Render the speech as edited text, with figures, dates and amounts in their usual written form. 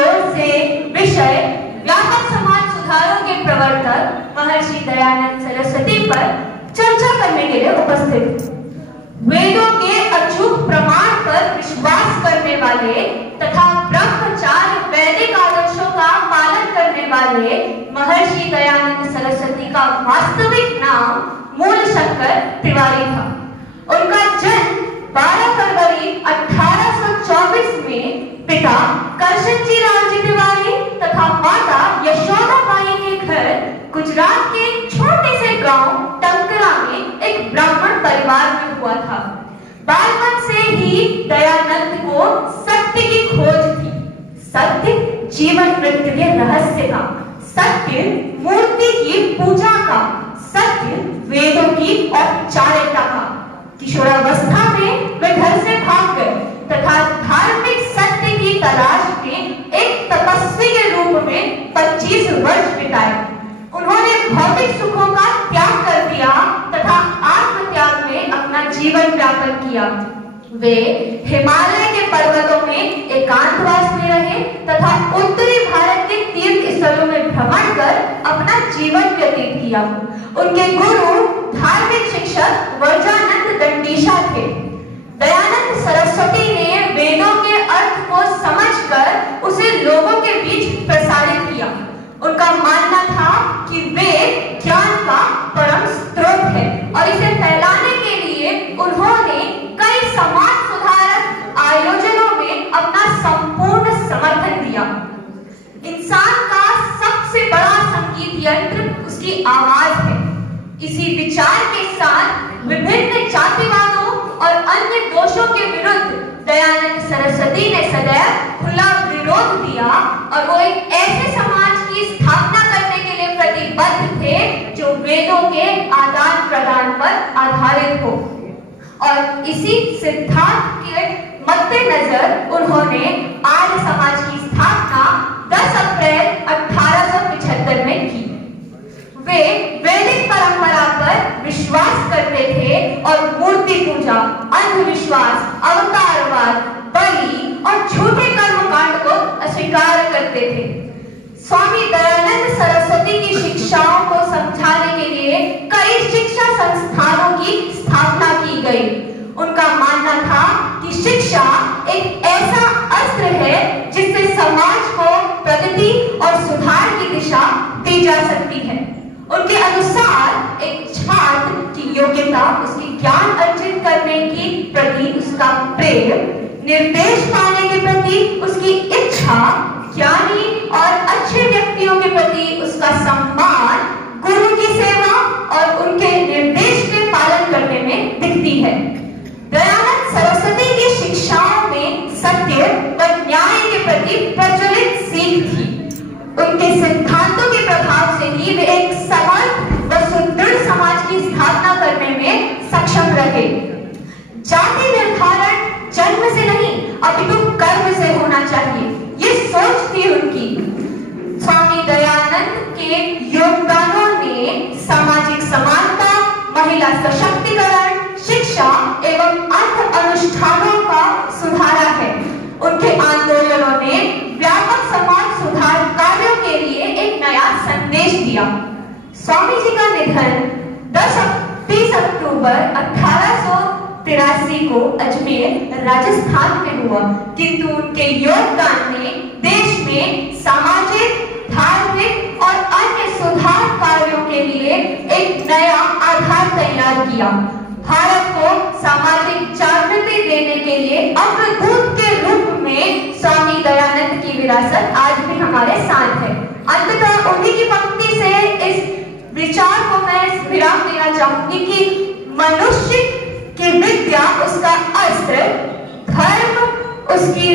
ओर से विषय व्यापक समाज सुधारों के प्रवर्तक महर्षि दयानंद सरस्वती पर चर्चा करने के लिए उपस्थित। वेदों के अचूक प्रमाण पर विश्वास करने वाले तथा ब्रह्मचार्य वैदिक आदर्शों का पालन करने वाले महर्षि दयानंद सरस्वती का वास्तविक नाम मूलशंकर तिवारी था। उनका जन्म 12 फरवरी 1824 में पिता करशनजी रावजी तिवारी तथा माता यशोदा बाई के घर गुजरात के छोटे से गांव टंकरा में एक ब्राह्मण परिवार में हुआ था। बालपन से ही दयानंद को सत्य की खोज थी। सत्य जीवन मृत्यु के रहस्य का, सत्य मूर्ति की पूजा का, सत्य वेदों की औपचारिकता का। किशोरावस्था में वे घर से भाग गए तथा धार्मिक सत्य की तलाश में एक तपस्वी के रूप में 25 वर्ष बिताए। उन्होंने भौतिक सुखों का त्याग कर दिया तथा आत्मत्याग में अपना जीवन व्यापन किया। वे हिमालय के पर्वतों में एकांतवास में रहे तथा उत्तरी भारत के तीर्थ स्थलों में भ्रमण कर अपना जीवन व्यतीत किया। उनके गुरु धार्मिक शिक्षक वर्जानंद दंडीशा थे। दयानंद सरस्वती ने वेदों के अर्थ को समझकर उसे लोगों के बीच प्रसारित किया। उनका मानना था कि वेद ज्ञान का परम स्रोत है और इसे फैलाने के लिए उन्होंने कई समाज सुधारक आयोजनों में अपना संपूर्ण समर्थन दिया। इंसान का सबसे बड़ा संगीत यंत्र उसकी आवाज है। इसी विचार के साथ विभिन्न जातिवादों और अन्य दोषों के विरुद्ध दयानंद सरस्वती ने सदैव खुला विरोध दिया और वो एक ऐसे समाज की स्थापना करने के लिए प्रतिबद्ध थे जो वेदों के आदान प्रदान पर आधारित हो। और इसी सिद्धांत के मद्देनजर उन्होंने आर्य समाज की स्थापना 10 अप्रैल 1875 में की। वे वैदिक परंपरा पर विश्वास करते थे और मूर्ति पूजा, अंधविश्वास, अवतारवाद, बलि और झूठे कर्मकांड को अस्वीकार करते थे। स्वामी दयानंद सरस्वती की शिक्षाओं को समझाने के लिए कई शिक्षा संस्थानों की स्थापना की गई। उनका मानना था कि शिक्षा एक ऐसा अस्त्र है जिससे समाज को प्रगति और सुधार की दिशा दी जा सकती है। उनके अनुसार एक छात्र की योग्यता उसकी ज्ञान अर्जित करने की प्रति उसका प्रेम, निर्देश पाने के प्रति उसकी इच्छा, ज्ञानी और अच्छे व्यक्तियों के प्रति उसका सम्मान, गुरु की सेवा और उनके निर्देश के पालन करने में दिखती है। दयानंद सरस्वती की शिक्षाओं में सत्य व न्याय के प्रति प्रज्वलित सीख थी। उनके सिद्धांतों के प्रभाव से ही वे एक समर्थ व सुदृढ़ समाज की स्थापना करने में सक्षम रहे। जाति निर्धारण जन्म से नहीं अपितु कर्म से होना चाहिए, ये सोच थी उनकी। स्वामी दयानंद के योगदानों ने सामाजिक समानता, महिला सशक्तिकरण, शिक्षा एवं अर्थ अनुष्ठानों का सुधारा है। उनके आंदोलनों ने व्यापक समाज सुधार कार्यों के लिए एक नया संदेश दिया। स्वामी जी का निधन 30 अक्टूबर 1883 को अजमेर राजस्थान में हुआ, किंतु उनके योगदान ने देश में सामाजिक, धार्मिक और अन्य सुधार कार्यों के लिए एक नया आधार तैयार किया। भारत को सामाजिक जागृति देने के लिए अग्रदूत के रूप में स्वामी दयानंद की विरासत आज भी हमारे साथ है। अंततः उन्हीं की पंक्ति से इस विचार को मैं विराम देना चाहूंगी कि मनुष्य की विद्या उसका अस्त्र, धर्म उसकी